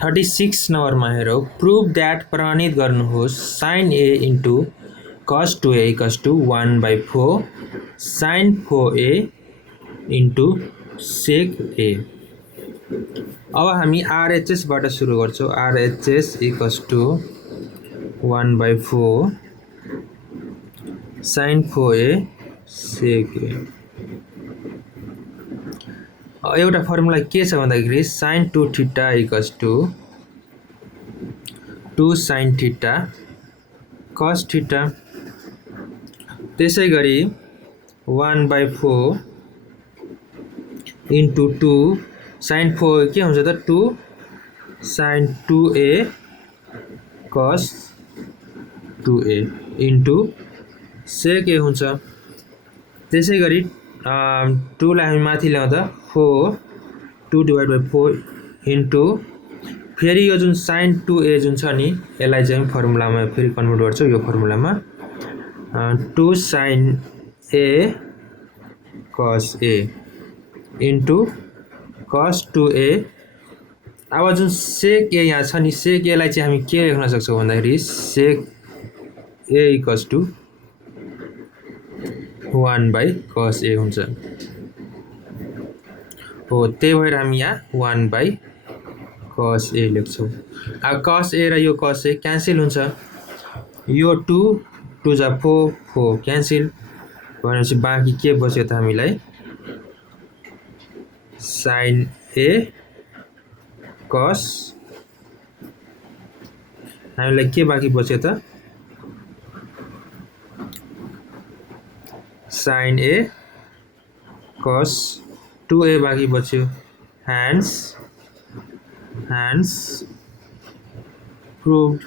36 नम्बरमा हेरौँ prove that प्रमाणित गर्नुहोस् sin a into cos 2a equals to 1/4 sin 4a into sec a। अब हामी RHS बाट सुरु गर्छौँ। RHS equals to 1/4 sin 4a sec a। एउटा फर्मुला के छ भन्दाखेरि sin 2 theta equals to 2 sin theta cos theta. त्यसै गरी 1/4 इन्टु 2 sin 4 के हुन्छ त 2 sin 2a cos 2a into sec a हुन्छ। त्यसै गरी 2 लाई हामी माथि ल्याउँदा 4 2/4 इन्टु फेरि यो जुन sin 2a जुन छ नि यसलाई चाहिँ फर्मुलामा फेरि कन्भर्ट गर्छौँ। यो फर्मुलामा 2 sin a cos a into cos 2a। अब जुन sec a यहाँ छ नि sec a लाई चाहिँ हामी के लेख्न सक्छौँ भन्दाखेरि sec a equals to 1/cos a हुन्छ। हो त्यही भएर हामी यहाँ 1/cos a लेख्छौँ। अब cos a र यो cos a क्यान्सल हुन्छ। यो 2 2 जा 4 4 क्यान्सल भनेपछि बाँकी के बच्यो त हामीलाई sin a cos हामीलाई के बाँकी बच्यो त sin a cos 2a बाँकी बच्यो। hence proved